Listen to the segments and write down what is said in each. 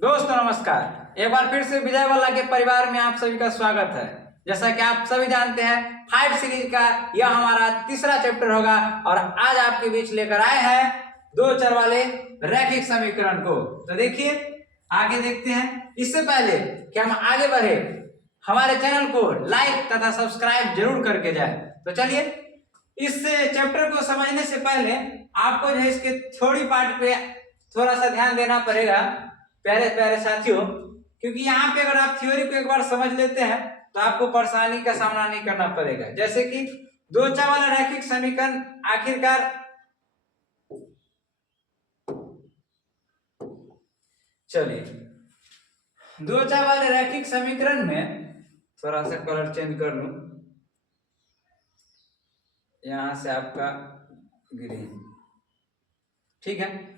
दोस्तों नमस्कार। एक बार फिर से विजय वाला के परिवार में आप सभी का स्वागत है। जैसा कि आप सभी जानते हैं, 5 सीरीज का यह हमारा तीसरा चैप्टर होगा और आज आपके बीच लेकर आए हैं दो चर वाले रैखिक समीकरण को। तो देखिए, आगे देखते हैं। इससे पहले कि हम आगे बढ़े, हमारे चैनल को लाइक तथा सब्सक्राइब जरूर करके जाए। तो चलिए, इस चैप्टर को समझने से पहले आपको जो है इसके थ्योरी पार्ट पे थोड़ा सा ध्यान देना पड़ेगा प्यारे प्यारे साथियों, क्योंकि यहाँ पे अगर आप थ्योरी को एक बार समझ लेते हैं तो आपको परेशानी का सामना नहीं करना पड़ेगा। जैसे कि दो चर वाला रैखिक समीकरण आखिरकार चलिए, दो चर वाले रैखिक समीकरण में थोड़ा सा कलर चेंज कर लूं, यहां से आपका ग्रीन, ठीक है।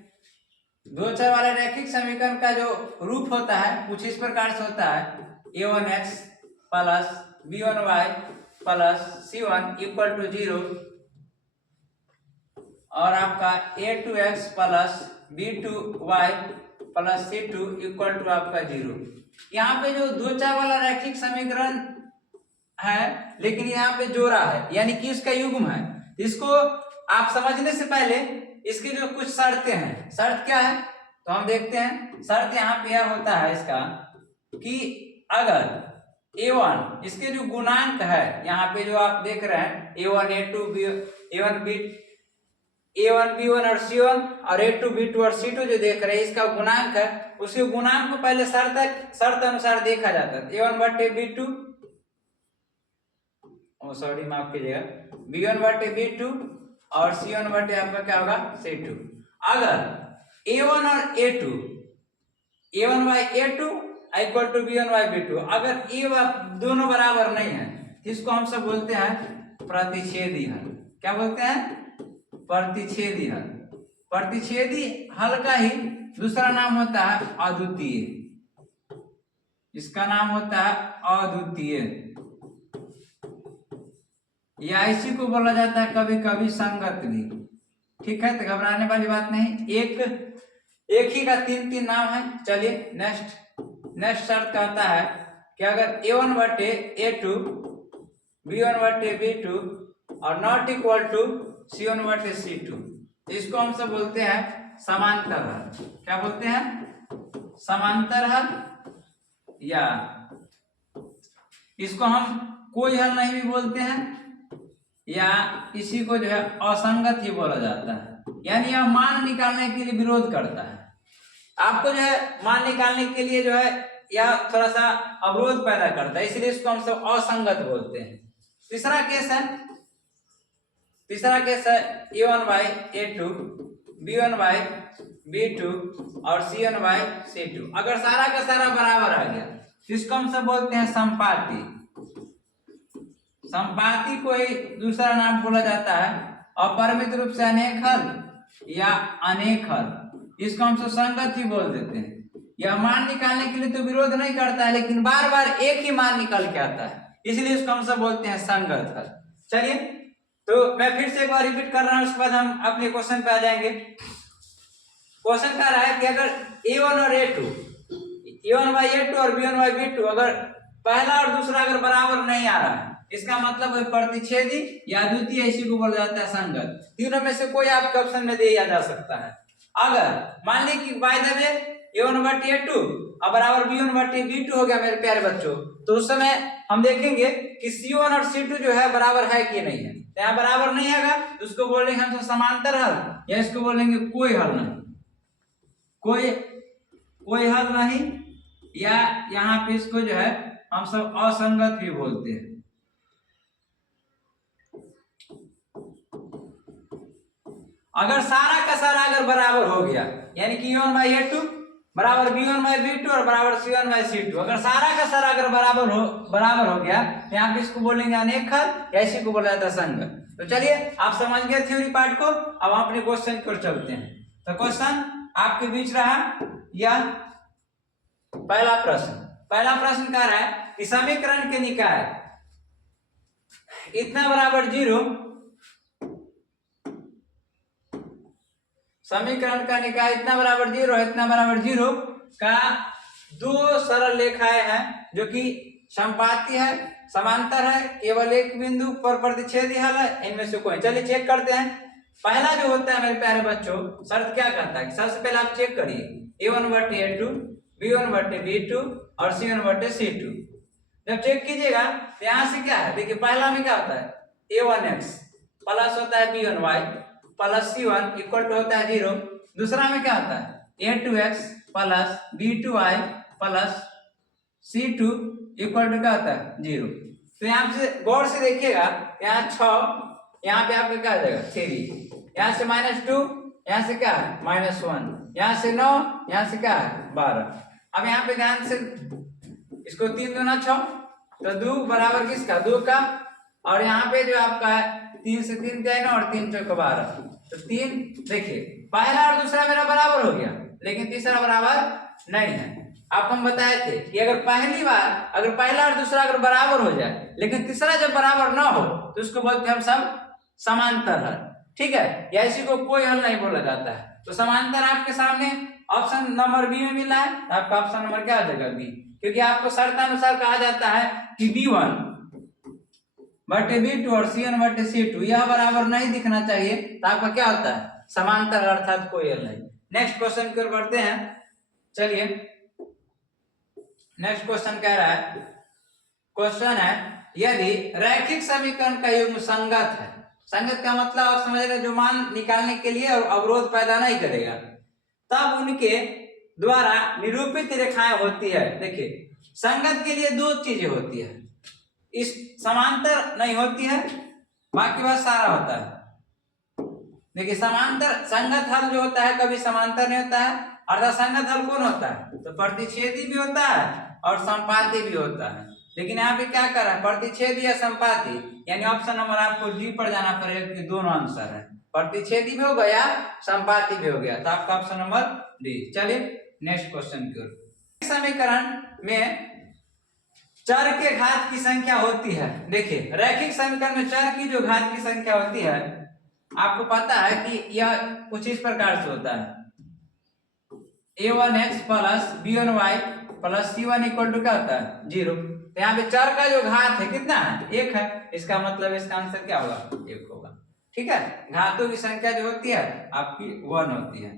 दो चर वाले रैखिक समीकरण का जो रूप होता है कुछ इस प्रकार से होता है, a1x plus b1y plus c1 equal to 0 और आपका a2x plus b2y plus c2 equal to आपका 0। यहाँ पे जो दो चर वाला रैखिक समीकरण है, लेकिन यहाँ पे जोड़ा है, यानी कि इसका युग्म है। इसको आप समझने से पहले इसकी जो कुछ शर्तें हैं, शर्त क्या है तो हम देखते हैं। शर्त यहाँ पे यह होता है इसका कि अगर a1 इसके जो गुणांक है, यहाँ पे जो आप देख रहे हैं a1 a2 a1 b1 और c1 और a2 b2 और c2 जो देख रहे हैं, इसका गुणांक है, उसके गुणांक को पहले शर्त अनुसार देखा जाता है। a1 बटे b2, सॉरी माफ कीजिएगा, b1 बटे b2 और c1 बटे आपका क्या होगा c2। अगर a1 और a2 a1 by a2 equal to b1 by b2, अगर ये दोनों बराबर नहीं है तो इसको हम सब बोलते हैं प्रतिच्छेदी हल। क्या बोलते हैं? प्रतिच्छेदी हल। प्रतिच्छेदी हल का ही दूसरा नाम होता है अद्वितीय। इसका नाम होता है अद्वितीय, या इसी को बोला जाता है कभी कभी संगत भी। ठीक है, तो घबराने वाली बात नहीं, एक ही का तीन नाम है। चलिए नेक्स्ट शर्त कहता है कि अगर a1 बटे a2 b1 बटे b2 और नॉट इक्वल टू c1 बटे c2, इसको हम सब बोलते हैं समांतर हल। क्या बोलते हैं? समांतर हल, या इसको हम कोई हल नहीं भी बोलते हैं, या इसी को जो है असंगत ही बोला जाता है। यानी यह मान निकालने के लिए विरोध करता है। आपको जो है मान निकालने के लिए जो है यह थोड़ा सा अवरोध पैदा करता है, इसलिए इसको हम सब असंगत बोलते हैं। तीसरा केस है a1 by a2 b1 by b2 और c1 by c2। अगर सारा का सारा बराबर आ गया तो इसको हम सब बोलते हैं संपाती। संपाती को ही दूसरा नाम बोला जाता है अपरिमित रूप से अनेक हल या अनेक हल। इसको हम सब संगत ही बोल देते हैं। यह मान निकालने के लिए तो विरोध नहीं करता है, लेकिन बार बार एक ही मान निकल के आता है, इसलिए इसको हम सब बोलते हैं संगत हल। चलिए, तो मैं फिर से एक बार रिपीट कर रहा हूं, उसके बाद हम अपने क्वेश्चन पे आ जाएंगे। क्वेश्चन कह रहा है कि अगर a1 और a1 by a2 और b1 by b2 अगर पहला और दूसरा अगर बराबर नहीं आ रहा है, इसका मतलब है प्रतिच्छेदी या द्वितीय, इसी को बोला जाता है संगत। तीनों में से कोई आपके ऑप्शन में दिया जा सकता है। अगर मान ली कि बाय द वे a1 बटे a2 और बराबर b1 बटे b2 हो गया मेरे प्यारे बच्चों, तो उस समय हम देखेंगे कि c1 और c2 जो है बराबर है कि नहीं है। तो यहाँ बराबर नहीं आएगा तो उसको बोलेंगे हम तो समांतर हल, या इसको बोलेंगे कोई हल नहीं, कोई हल नहीं, या यहाँ पे इसको जो है हम सब असंगत भी बोलते हैं। अगर सारा का सारा अगर बराबर हो गया, यानी कि a1 by a2 बराबर b1 by b2 और बराबर c1 by c2, अगर सारा का सारा अगर बराबर हो गया तो यहाँ पे इसको बोलेंगे अनेक हल, या इसी को बोला जाता है संगत। तो चलिए, आप समझ गए थ्योरी पार्ट को, अब हम अपने क्वेश्चन की ओर चलते हैं। तो क्वेश्चन आपके बीच रहा यह पहला प्रश्न कह रहा है कि समीकरण के निकाय इतना बराबर 0, समीकरण का निकाय इतना बराबर 0 है, इतना बराबर 0 का दो सरल रेखाएं हैं जो कि समपाती है, समांतर है, केवल एक बिंदु पर प्रतिच्छेदी हल है, इनमें से कोई। चलिए चेक करते हैं। पहला जो होता है मेरे प्यारे बच्चों, शर्त क्या कहता है? सबसे पहले आप चेक करिए A1 बटे A2, B1 बटे B2 और C1 बटे C2। जब चेक कीजिएगा तो यहाँ से क्या है, देखिए पहला में क्या होता है A1x प्लस होता है B1y plus C1 equal to होता है 0। दूसरा में क्या होता है A2x plus B2y plus C2 equal to क्या होता है 0। तो यहाँ से गौर से देखिएगा, यहाँ 6, यहाँ पे आपका क्या आ जाएगा 3, यहाँ से -2, यहाँ से क्या है -1, यहाँ से 9, यहाँ से क्या है 12। अब यहाँ पे ध्यान से इसको 3 दूना 6, तो 2 बराबर किसका 2 का, और यहाँ पे जो आपका है 3 से 3 गए ना, और 3 चौक 12, तो 3। देखिए पहला और दूसरा मेरा बराबर हो गया, लेकिन तीसरा बराबर नहीं है। आपको हम बताए थे कि अगर पहला और दूसरा अगर बराबर हो जाए लेकिन तीसरा जब बराबर ना हो तो उसको बोलते हैं हम सब समांतर हल। ठीक है, या इसी को कोई हल नहीं बोला जाता है। तो समांतर आपके सामने ऑप्शन नंबर बी में मिला है, तो आपका ऑप्शन नंबर क्या हो जाएगा बी, क्योंकि आपको शर्तानुसार कहा जाता है कि B1 बटे B2 और C1 बटे C2 यह बराबर नहीं दिखना चाहिए, तो आपका क्या होता है समांतर अर्थात कोई हल नहीं। नेक्स्ट क्वेश्चन की ओर बढ़ते हैं। चलिए नेक्स्ट क्वेश्चन कह रहा है, क्वेश्चन है यदि रैखिक समीकरण का युग्म संगत है। संगत का मतलब आप समझ रहे, जो मान निकालने के लिए और अवरोध पैदा नहीं करेगा, तब उनके द्वारा निरूपित रेखाएं होती है। देखिए संगत के लिए दो चीजें होती है, इस समांतर नहीं होती है, बाकी बात सारा होता है। देखिए समांतर संगत हल जो होता है कभी समांतर नहीं होता है, अर्थात संगत हल कौन होता है तो प्रतिच्छेदी भी होता है और संपाती भी होता है। लेकिन यहाँ पे क्या कर रहा है प्रतिच्छेदी या संपाती, यानी ऑप्शन नंबर आपको डी पर जाना पड़ेगा कि दोनों आंसर है, प्रतिच्छेदी भी हो गया संपाती भी हो गया, तो आपका ऑप्शन नंबर डी। चलिए नेक्स्ट क्वेश्चन की ओर। समीकरण में चर के घात की संख्या होती है। देखिए रैखिक समीकरण में चर की जो घात की संख्या होती है, आपको पता है कि यह कुछ इस प्रकार से होता है A1x plus B1y plus C1 equal to क्या होता है 0। तो यहाँ पे चर का जो घात है कितना है 1 है, इसका मतलब इसका आंसर क्या होगा 1 होगा। ठीक है, घातों की संख्या जो होती है आपकी 1 होती है।